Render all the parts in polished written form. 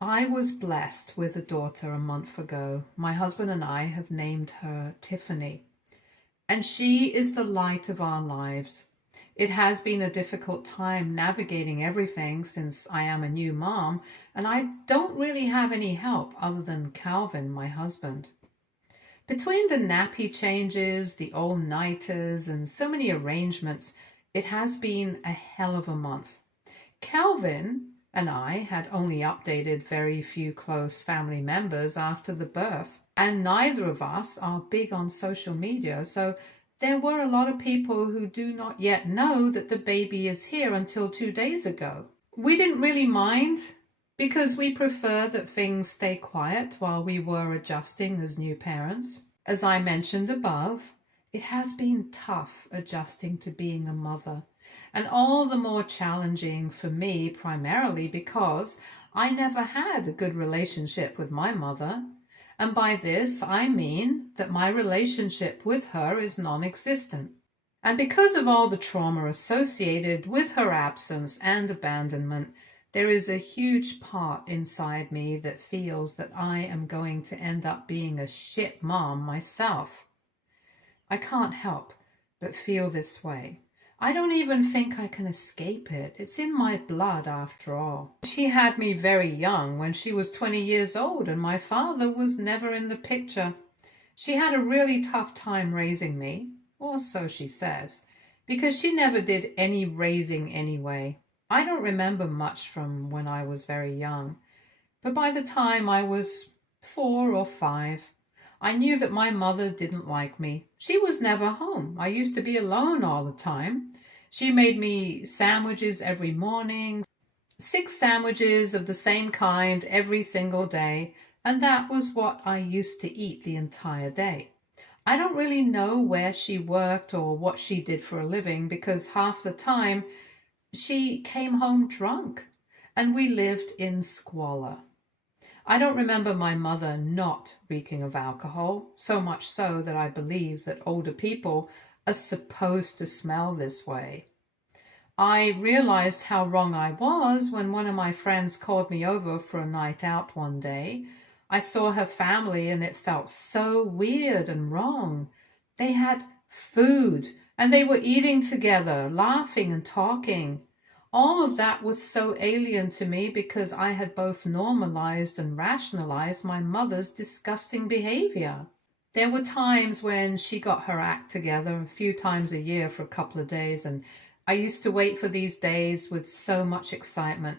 I was blessed with a daughter a month ago. My husband and I have named her Tiffany, and she is the light of our lives. It has been a difficult time navigating everything since I am a new mom, and I don't really have any help other than Calvin, my husband. Between the nappy changes, the all-nighters, and so many arrangements, it has been a hell of a month. Calvin and I had only updated very few close family members after the birth, and neither of us are big on social media, so there were a lot of people who do not yet know that the baby is here until 2 days ago. We didn't really mind because we prefer that things stay quiet while we were adjusting as new parents. As I mentioned above, it has been tough adjusting to being a mother, and all the more challenging for me primarily because I never had a good relationship with my mother. And by this I mean that my relationship with her is non-existent. And because of all the trauma associated with her absence and abandonment, there is a huge part inside me that feels that I am going to end up being a shit mom myself. I can't help but feel this way. I don't even think I can escape it. It's in my blood after all. She had me very young when she was 20 years old and my father was never in the picture. She had a really tough time raising me, or so she says, because she never did any raising anyway. I don't remember much from when I was very young, but by the time I was 4 or 5, I knew that my mother didn't like me. She was never home. I used to be alone all the time. She made me sandwiches every morning, 6 sandwiches of the same kind every single day, and that was what I used to eat the entire day. I don't really know where she worked or what she did for a living because half the time she came home drunk and we lived in squalor. I don't remember my mother not reeking of alcohol, so much so that I believe that older people are supposed to smell this way. I realized how wrong I was when one of my friends called me over for a night out one day. I saw her family and it felt so weird and wrong. They had food and they were eating together, laughing and talking. All of that was so alien to me because I had both normalized and rationalized my mother's disgusting behavior. There were times when she got her act together a few times a year for a couple of days, and I used to wait for these days with so much excitement.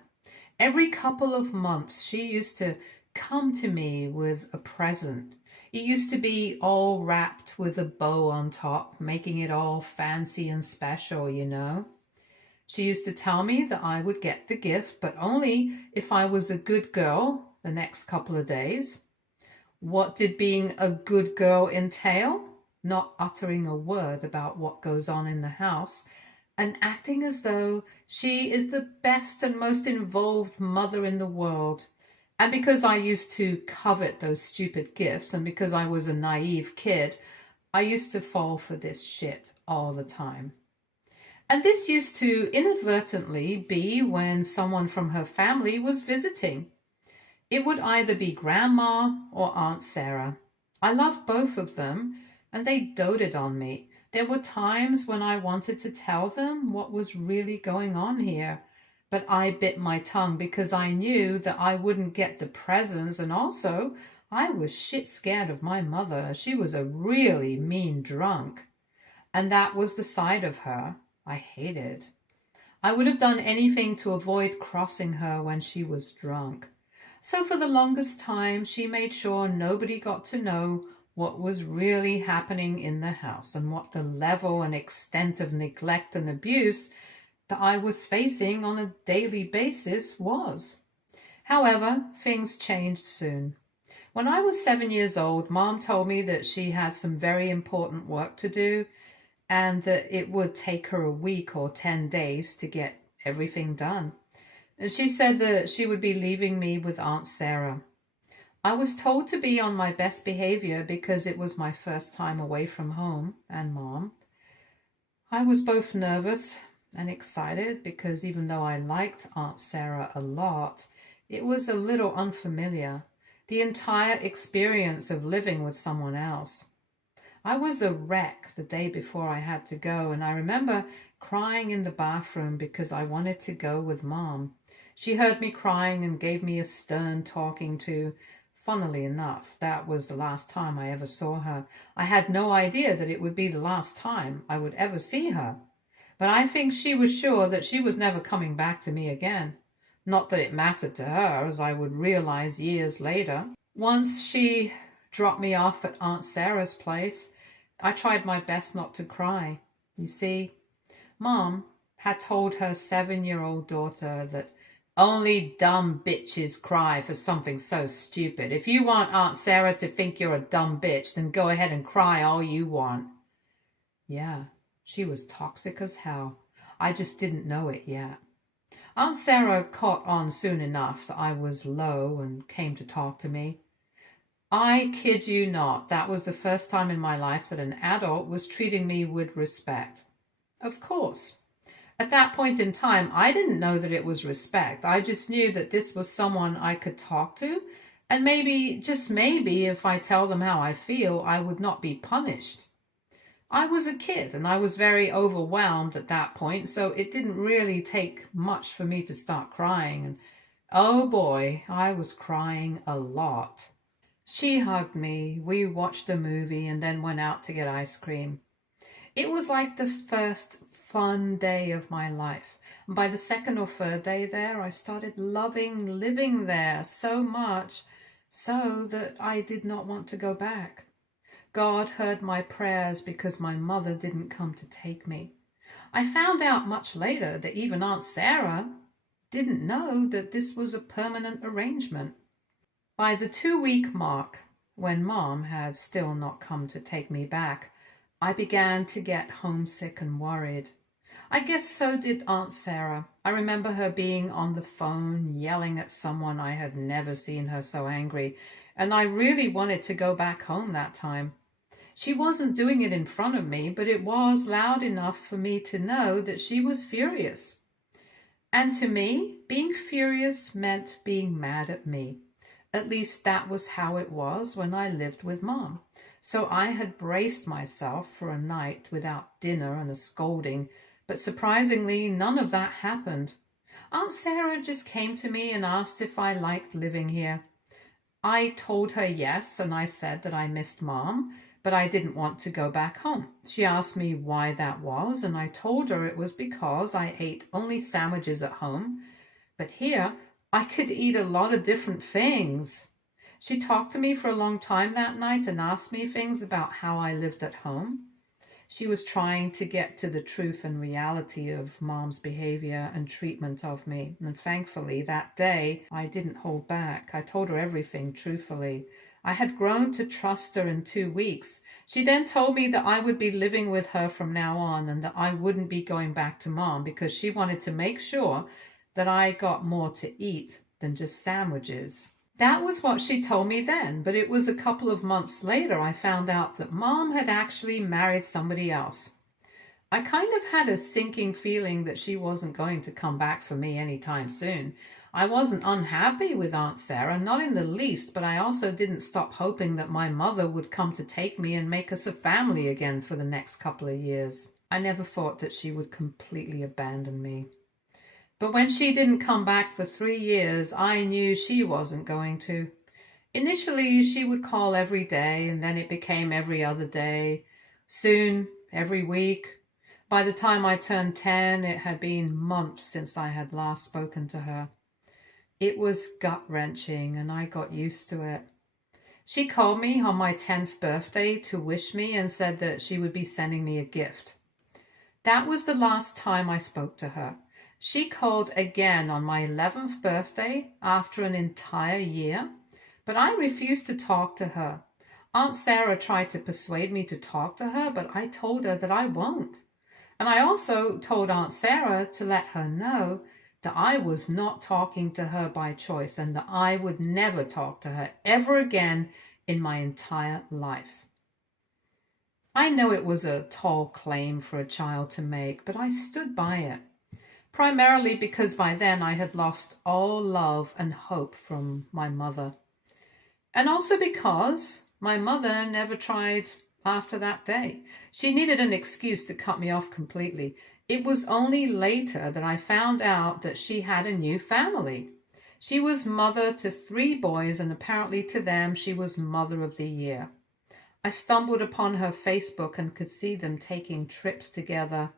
Every couple of months, she used to come to me with a present. It used to be all wrapped with a bow on top, making it all fancy and special, you know. She used to tell me that I would get the gift, but only if I was a good girl the next couple of days. What did being a good girl entail? Not uttering a word about what goes on in the house and acting as though she is the best and most involved mother in the world. And because I used to covet those stupid gifts and because I was a naive kid, I used to fall for this shit all the time. And this used to inadvertently be when someone from her family was visiting. It would either be Grandma or Aunt Sarah. I loved both of them, and they doted on me. There were times when I wanted to tell them what was really going on here, but I bit my tongue because I knew that I wouldn't get the presents, and also I was shit scared of my mother. She was a really mean drunk, and that was the side of her I hated. I would have done anything to avoid crossing her when she was drunk. So for the longest time, she made sure nobody got to know what was really happening in the house and what the level and extent of neglect and abuse that I was facing on a daily basis was. However, things changed soon. When I was 7 years old, Mom told me that she had some very important work to do and that it would take her a week or 10 days to get everything done. And she said that she would be leaving me with Aunt Sarah. I was told to be on my best behavior because it was my first time away from home and Mom. I was both nervous and excited because even though I liked Aunt Sarah a lot, It was a little unfamiliar, the entire experience of living with someone else. I was a wreck the day before I had to go, and I remember crying in the bathroom because I wanted to go with Mom. She heard me crying and gave me a stern talking to. Funnily enough, that was the last time I ever saw her. I had no idea that it would be the last time I would ever see her. But I think she was sure that she was never coming back to me again. Not that it mattered to her, as I would realize years later. Once she dropped me off at Aunt Sarah's place, I tried my best not to cry. You see, Mom had told her 7-year-old daughter that only dumb bitches cry for something so stupid. If you want Aunt Sarah to think you're a dumb bitch, then go ahead and cry all you want. Yeah, she was toxic as hell. I just didn't know it yet. Aunt Sarah caught on soon enough that I was low and came to talk to me. I kid you not, that was the first time in my life that an adult was treating me with respect. Of course. At that point in time, I didn't know that it was respect. I just knew that this was someone I could talk to, and maybe, just maybe, if I tell them how I feel, I would not be punished. I was a kid, and I was very overwhelmed at that point, so it didn't really take much for me to start crying. And oh boy, I was crying a lot. She hugged me, we watched a movie, and then went out to get ice cream. It was like the first fun day of my life. And by the second or third day there, I started loving living there so much so that I did not want to go back. God heard my prayers because my mother didn't come to take me. I found out much later that even Aunt Sarah didn't know that this was a permanent arrangement. By the 2-week mark, when Mom had still not come to take me back, I began to get homesick and worried. I guess so did Aunt Sarah. I remember her being on the phone, yelling at someone. I had never seen her so angry, and I really wanted to go back home that time. She wasn't doing it in front of me, but it was loud enough for me to know that she was furious. And to me, being furious meant being mad at me. At least that was how it was when I lived with Mom. So I had braced myself for a night without dinner and a scolding, but surprisingly none of that happened. Aunt Sarah just came to me and asked if I liked living here. I told her yes, and I said that I missed Mom, but I didn't want to go back home. She asked me why that was, and I told her it was because I ate only sandwiches at home, but here I could eat a lot of different things. She talked to me for a long time that night and asked me things about how I lived at home. She was trying to get to the truth and reality of Mom's behavior and treatment of me. And thankfully, that day, I didn't hold back. I told her everything truthfully. I had grown to trust her in 2 weeks. She then told me that I would be living with her from now on and that I wouldn't be going back to Mom because she wanted to make sure that I got more to eat than just sandwiches. That was what she told me then, but it was a couple of months later I found out that Mom had actually married somebody else. I kind of had a sinking feeling that she wasn't going to come back for me anytime soon. I wasn't unhappy with Aunt Sarah, not in the least, but I also didn't stop hoping that my mother would come to take me and make us a family again for the next couple of years. I never thought that she would completely abandon me. But when she didn't come back for 3 years, I knew she wasn't going to. Initially, she would call every day, and then it became every other day. Soon, every week. By the time I turned 10, it had been months since I had last spoken to her. It was gut-wrenching, and I got used to it. She called me on my 10th birthday to wish me and said that she would be sending me a gift. That was the last time I spoke to her. She called again on my 11th birthday after an entire year, but I refused to talk to her. Aunt Sarah tried to persuade me to talk to her, but I told her that I won't. And I also told Aunt Sarah to let her know that I was not talking to her by choice and that I would never talk to her ever again in my entire life. I know it was a tall claim for a child to make, but I stood by it. primarily because by then I had lost all love and hope from my mother. And also because my mother never tried after that day. She needed an excuse to cut me off completely. It was only later that I found out that she had a new family. She was mother to 3 boys, and apparently to them she was Mother of the Year. I stumbled upon her Facebook and could see them taking trips together,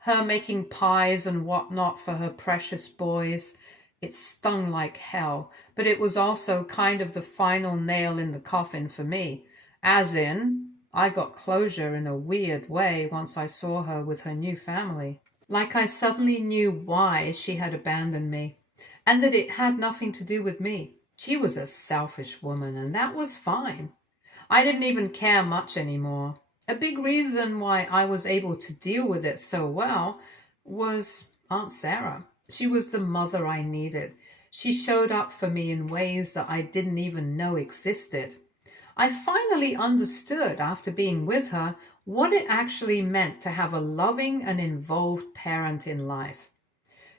her making pies and whatnot for her precious boys. It stung like hell, but it was also kind of the final nail in the coffin for me, as in, I got closure in a weird way once I saw her with her new family. Like I suddenly knew why she had abandoned me, and that it had nothing to do with me. She was a selfish woman, and that was fine. I didn't even care much anymore. A big reason why I was able to deal with it so well was Aunt Sarah. She was the mother I needed. She showed up for me in ways that I didn't even know existed. I finally understood, after being with her, what it actually meant to have a loving and involved parent in life.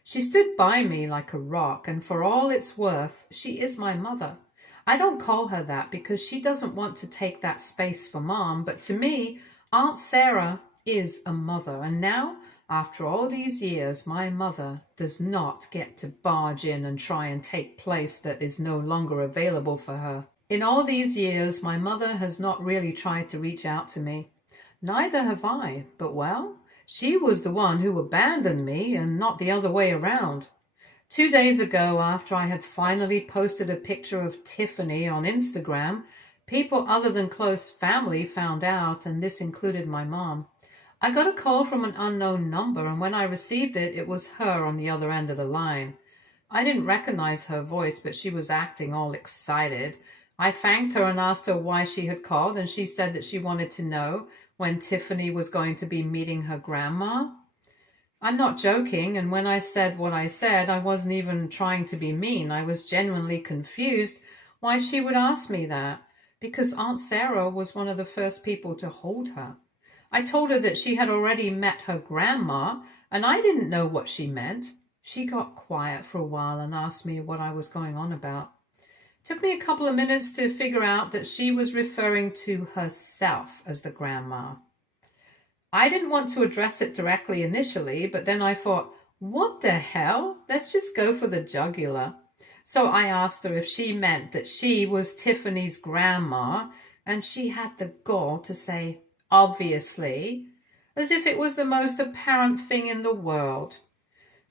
She stood by me like a rock, and for all it's worth, she is my mother. I don't call her that because she doesn't want to take that space for Mom, but to me, Aunt Sarah is a mother, and now, after all these years, my mother does not get to barge in and try and take place that is no longer available for her. In all these years, my mother has not really tried to reach out to me. Neither have I, but well, she was the one who abandoned me and not the other way around. 2 days ago, after I had finally posted a picture of Tiffany on Instagram, people other than close family found out, and this included my mom. I got a call from an unknown number, and when I received it, it was her on the other end of the line. I didn't recognize her voice, but she was acting all excited. I thanked her and asked her why she had called, and she said that she wanted to know when Tiffany was going to be meeting her grandma. I'm not joking, and when I said what I said, I wasn't even trying to be mean. I was genuinely confused why she would ask me that, because Aunt Sarah was one of the first people to hold her. I told her that she had already met her grandma, and I didn't know what she meant. She got quiet for a while and asked me what I was going on about. It took me a couple of minutes to figure out that she was referring to herself as the grandma. I didn't want to address it directly initially, but then I thought, what the hell? Let's just go for the jugular. So I asked her if she meant that she was Tiffany's grandma, and she had the gall to say, obviously, as if it was the most apparent thing in the world.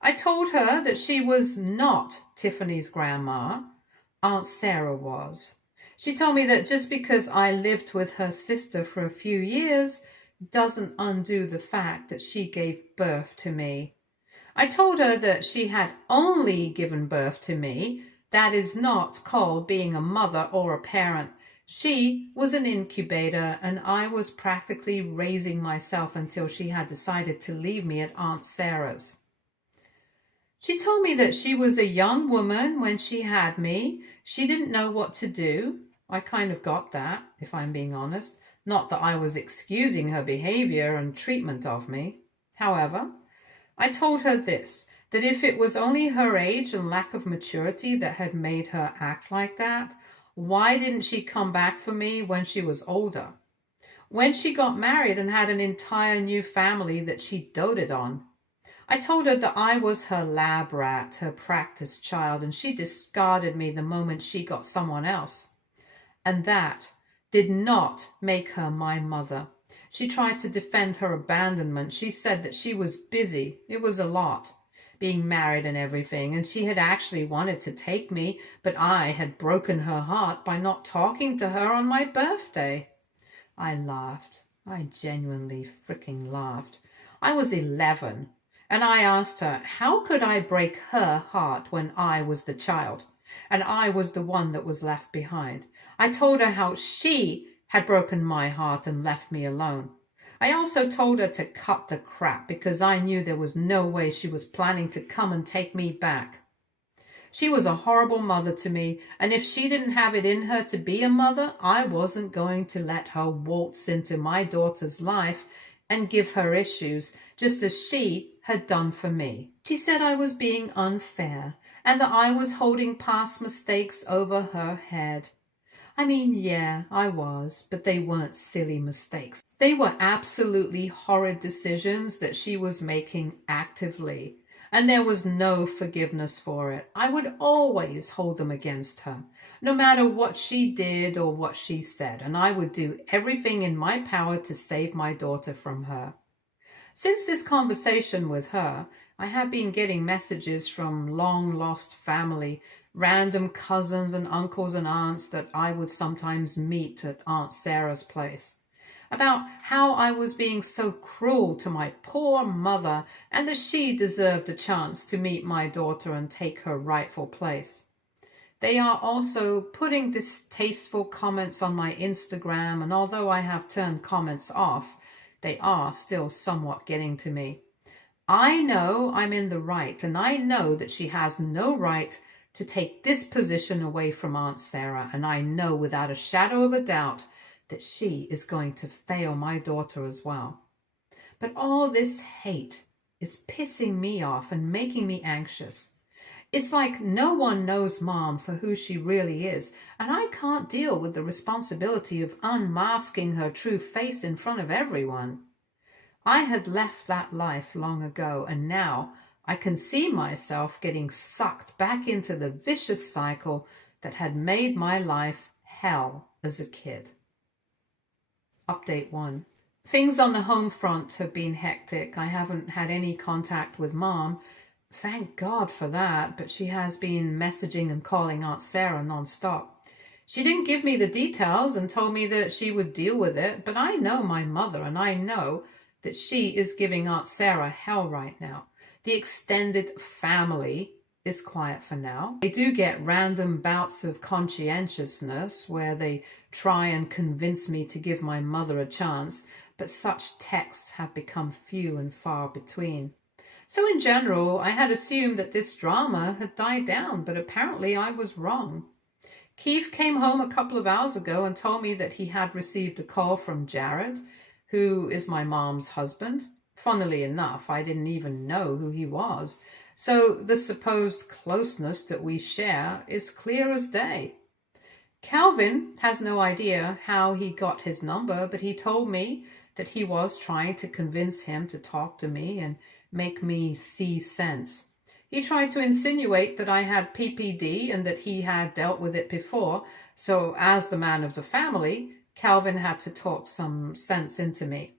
I told her that she was not Tiffany's grandma. Aunt Sarah was. She told me that just because I lived with her sister for a few years doesn't undo the fact that she gave birth to me. I told her that she had only given birth to me. That is not called being a mother or a parent. She was an incubator, and I was practically raising myself until she had decided to leave me at Aunt Sarah's. She told me that she was a young woman when she had me. She didn't know what to do. I kind of got that, if I'm being honest. Not that I was excusing her behavior and treatment of me. However, I told her this, that if it was only her age and lack of maturity that had made her act like that, why didn't she come back for me when she was older? When she got married and had an entire new family that she doted on? I told her that I was her lab rat, her practice child, and she discarded me the moment she got someone else. And that did not make her my mother. She tried to defend her abandonment. She said that she was busy. It was a lot, being married and everything, and she had actually wanted to take me, but I had broken her heart by not talking to her on my birthday. I laughed. I genuinely freaking laughed. I was 11, and I asked her, how could I break her heart when I was the child, and I was the one that was left behind? I told her how she had broken my heart and left me alone. I also told her to cut the crap because I knew there was no way she was planning to come and take me back. She was a horrible mother to me, and if she didn't have it in her to be a mother, I wasn't going to let her waltz into my daughter's life and give her issues, just as she had done for me. She said I was being unfair and that I was holding past mistakes over her head. I mean, yeah, I was, but they weren't silly mistakes. They were absolutely horrid decisions that she was making actively, and there was no forgiveness for it. I would always hold them against her, no matter what she did or what she said, and I would do everything in my power to save my daughter from her. Since this conversation with her, I have been getting messages from long-lost family, random cousins and uncles and aunts that I would sometimes meet at Aunt Sarah's place, about how I was being so cruel to my poor mother and that she deserved a chance to meet my daughter and take her rightful place. They are also putting distasteful comments on my Instagram, and although I have turned comments off, they are still somewhat getting to me. I know I'm in the right, and I know that she has no right to take this position away from Aunt Sarah, and I know without a shadow of a doubt that she is going to fail my daughter as well. But all this hate is pissing me off and making me anxious. It's like no one knows Mom for who she really is, and I can't deal with the responsibility of unmasking her true face in front of everyone. I had left that life long ago, and now I can see myself getting sucked back into the vicious cycle that had made my life hell as a kid. Update 1. Things on the home front have been hectic. I haven't had any contact with Mom. Thank God for that, but she has been messaging and calling Aunt Sarah nonstop. She didn't give me the details and told me that she would deal with it, but I know my mother, and I know that she is giving Aunt Sarah hell right now. The extended family is quiet for now. They do get random bouts of conscientiousness where they try and convince me to give my mother a chance, but such texts have become few and far between. So in general, I had assumed that this drama had died down, but apparently I was wrong. Keith came home a couple of hours ago and told me that he had received a call from Jared, who is my mom's husband. Funnily enough, I didn't even know who he was. So the supposed closeness that we share is clear as day. Calvin has no idea how he got his number, but he told me that he was trying to convince him to talk to me and make me see sense. He tried to insinuate that I had PPD and that he had dealt with it before, so as the man of the family, Calvin had to talk some sense into me.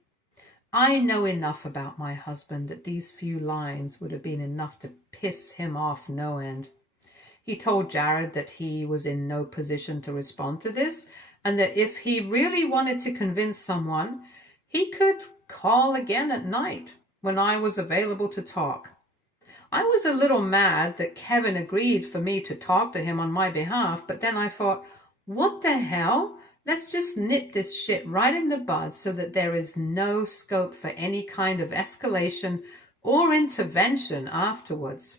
I know enough about my husband that these few lines would have been enough to piss him off no end. He told Jared that he was in no position to respond to this, and that if he really wanted to convince someone, he could call again at night when I was available to talk. I was a little mad that Kevin agreed for me to talk to him on my behalf, but then I thought, what the hell? Let's just nip this shit right in the bud so that there is no scope for any kind of escalation or intervention afterwards.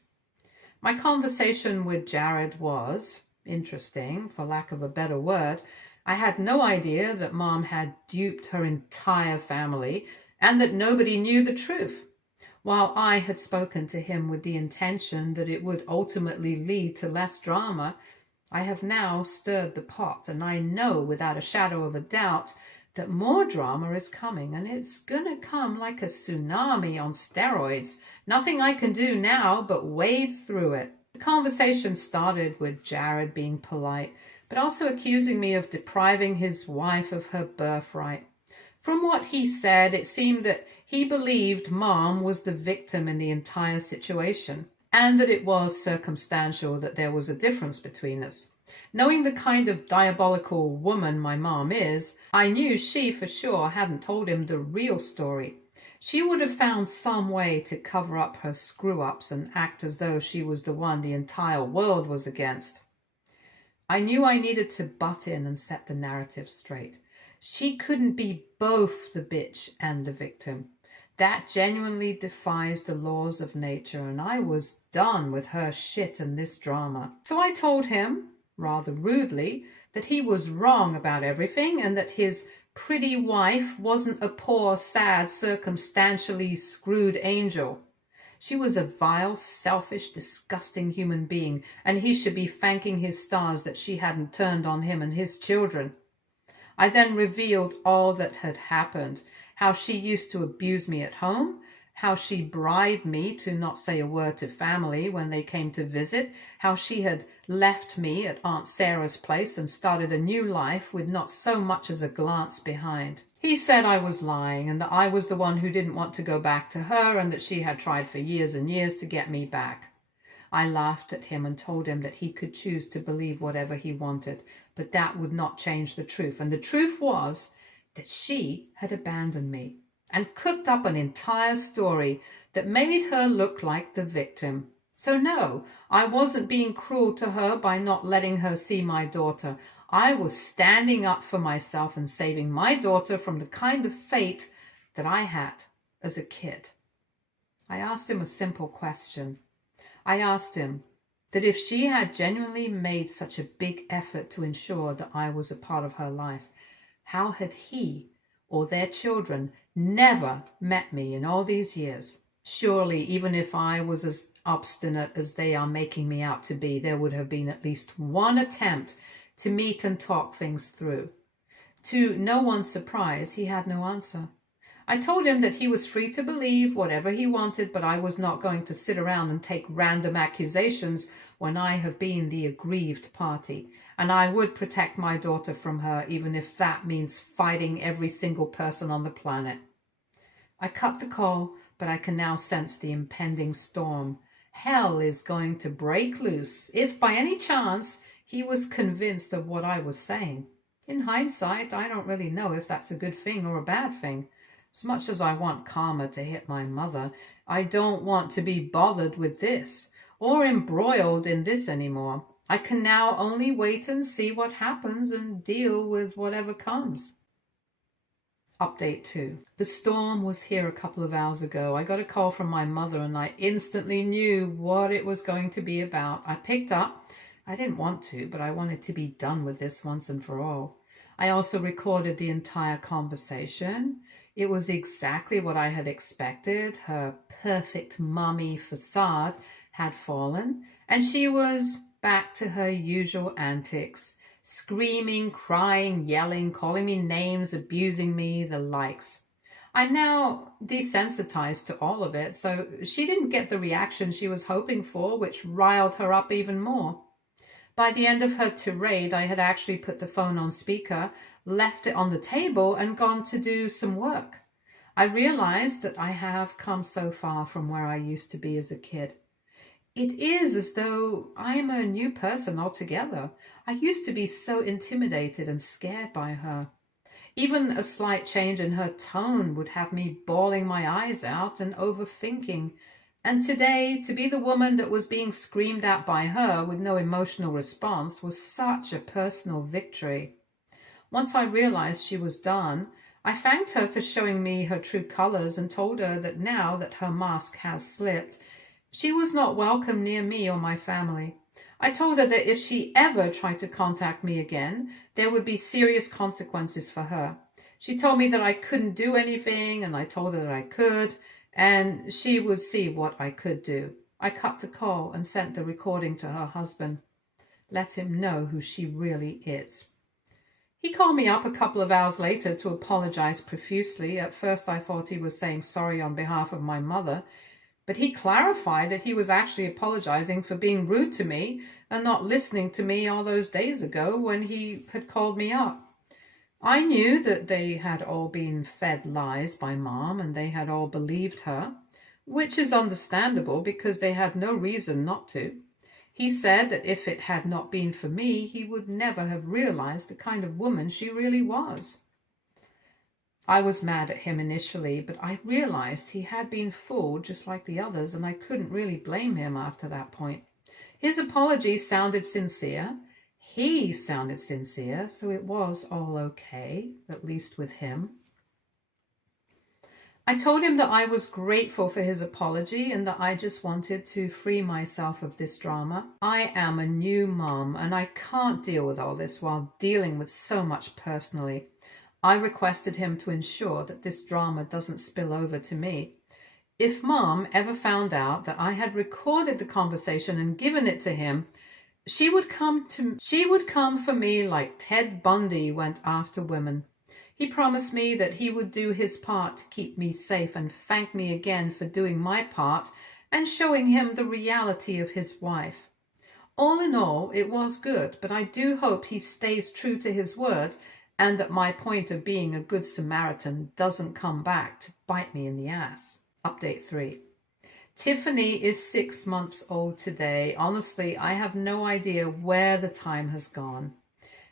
My conversation with Jared was interesting, for lack of a better word. I had no idea that Mom had duped her entire family and that nobody knew the truth. While I had spoken to him with the intention that it would ultimately lead to less drama, I have now stirred the pot, and I know without a shadow of a doubt that more drama is coming, and it's gonna come like a tsunami on steroids. Nothing I can do now but wade through it. The conversation started with Jared being polite, but also accusing me of depriving his wife of her birthright. From what he said, it seemed that he believed Mom was the victim in the entire situation, and that it was circumstantial that there was a difference between us. Knowing the kind of diabolical woman my mom is, I knew she for sure hadn't told him the real story. She would have found some way to cover up her screw-ups and act as though she was the one the entire world was against. I knew I needed to butt in and set the narrative straight. She couldn't be both the bitch and the victim. That genuinely defies the laws of nature, and I was done with her shit and this drama. So I told him, rather rudely, that he was wrong about everything and that his pretty wife wasn't a poor, sad, circumstantially screwed angel. She was a vile, selfish, disgusting human being, and he should be thanking his stars that she hadn't turned on him and his children. I then revealed all that had happened, how she used to abuse me at home, how she bribed me to not say a word to family when they came to visit, how she had left me at Aunt Sarah's place and started a new life with not so much as a glance behind. He said I was lying and that I was the one who didn't want to go back to her and that she had tried for years and years to get me back. I laughed at him and told him that he could choose to believe whatever he wanted, but that would not change the truth. And the truth was that she had abandoned me and cooked up an entire story that made her look like the victim. So no, I wasn't being cruel to her by not letting her see my daughter. I was standing up for myself and saving my daughter from the kind of fate that I had as a kid. I asked him a simple question. I asked him that if she had genuinely made such a big effort to ensure that I was a part of her life, how had he or their children never met me in all these years? Surely, even if I was as obstinate as they are making me out to be, there would have been at least one attempt to meet and talk things through. To no one's surprise, he had no answer. I told him that he was free to believe whatever he wanted, but I was not going to sit around and take random accusations when I have been the aggrieved party, and I would protect my daughter from her, even if that means fighting every single person on the planet. I cut the call, but I can now sense the impending storm. Hell is going to break loose if by any chance he was convinced of what I was saying. In hindsight, I don't really know if that's a good thing or a bad thing. As much as I want karma to hit my mother, I don't want to be bothered with this or embroiled in this anymore. I can now only wait and see what happens and deal with whatever comes. Update 2. The storm was here a couple of hours ago. I got a call from my mother and I instantly knew what it was going to be about. I picked up. I didn't want to, but I wanted to be done with this once and for all. I also recorded the entire conversation. It was exactly what I had expected. Her perfect mommy facade had fallen, and she was back to her usual antics, screaming, crying, yelling, calling me names, abusing me, the likes. I'm now desensitized to all of it, so she didn't get the reaction she was hoping for, which riled her up even more. By the end of her tirade, I had actually put the phone on speaker, left it on the table, and gone to do some work. I realized that I have come so far from where I used to be as a kid. It is as though I am a new person altogether. I used to be so intimidated and scared by her. Even a slight change in her tone would have me bawling my eyes out and overthinking. And today, to be the woman that was being screamed at by her with no emotional response was such a personal victory. Once I realized she was done, I thanked her for showing me her true colors and told her that now that her mask has slipped, she was not welcome near me or my family. I told her that if she ever tried to contact me again, there would be serious consequences for her. She told me that I couldn't do anything, and I told her that I could, and she would see what I could do. I cut the call and sent the recording to her husband. Let him know who she really is. He called me up a couple of hours later to apologize profusely. At first I thought he was saying sorry on behalf of my mother, but he clarified that he was actually apologizing for being rude to me and not listening to me all those days ago when he had called me up. I knew that they had all been fed lies by Mom and they had all believed her, which is understandable because they had no reason not to. He said that if it had not been for me, he would never have realized the kind of woman she really was. I was mad at him initially, but I realized he had been fooled just like the others, and I couldn't really blame him after that point. His apology sounded sincere. He sounded sincere, so it was all okay, at least with him. I told him that I was grateful for his apology and that I just wanted to free myself of this drama. I am a new mom and I can't deal with all this while dealing with so much personally. I requested him to ensure that this drama doesn't spill over to me. If Mom ever found out that I had recorded the conversation and given it to him, she would come for me like Ted Bundy went after women. He promised me that he would do his part to keep me safe and thank me again for doing my part and showing him the reality of his wife. All in all, it was good, but I do hope he stays true to his word and that my point of being a good Samaritan doesn't come back to bite me in the ass. Update 3. Tiffany is 6 months old today. Honestly, I have no idea where the time has gone.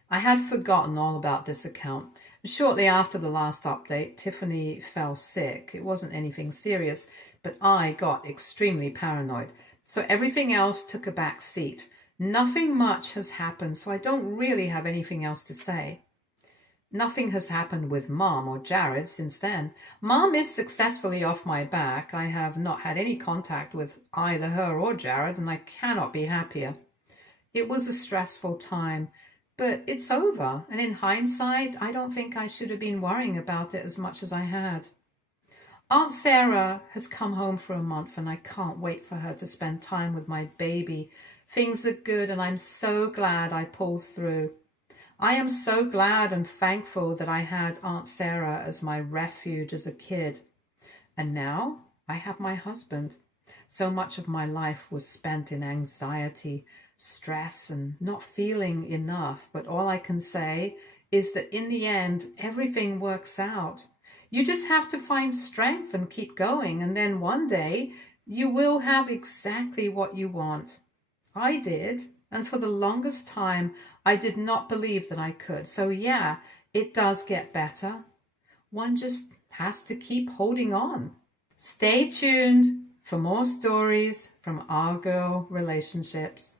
I had forgotten all about this account. Shortly after the last update, Tiffany fell sick. It wasn't anything serious, but I got extremely paranoid. So everything else took a back seat. Nothing much has happened, so I don't really have anything else to say. Nothing has happened with Mom or Jared since then. Mom is successfully off my back. I have not had any contact with either her or Jared, and I cannot be happier. It was a stressful time, but it's over, and in hindsight, I don't think I should have been worrying about it as much as I had. Aunt Sarah has come home for a month, and I can't wait for her to spend time with my baby. Things are good, and I'm so glad I pulled through. I am so glad and thankful that I had Aunt Sarah as my refuge as a kid. And now I have my husband. So much of my life was spent in anxiety, stress, and not feeling enough. But all I can say is that in the end, everything works out. You just have to find strength and keep going. And then one day you will have exactly what you want. I did. And for the longest time, I did not believe that I could. So yeah, it does get better. One just has to keep holding on. Stay tuned for more stories from our girl relationships.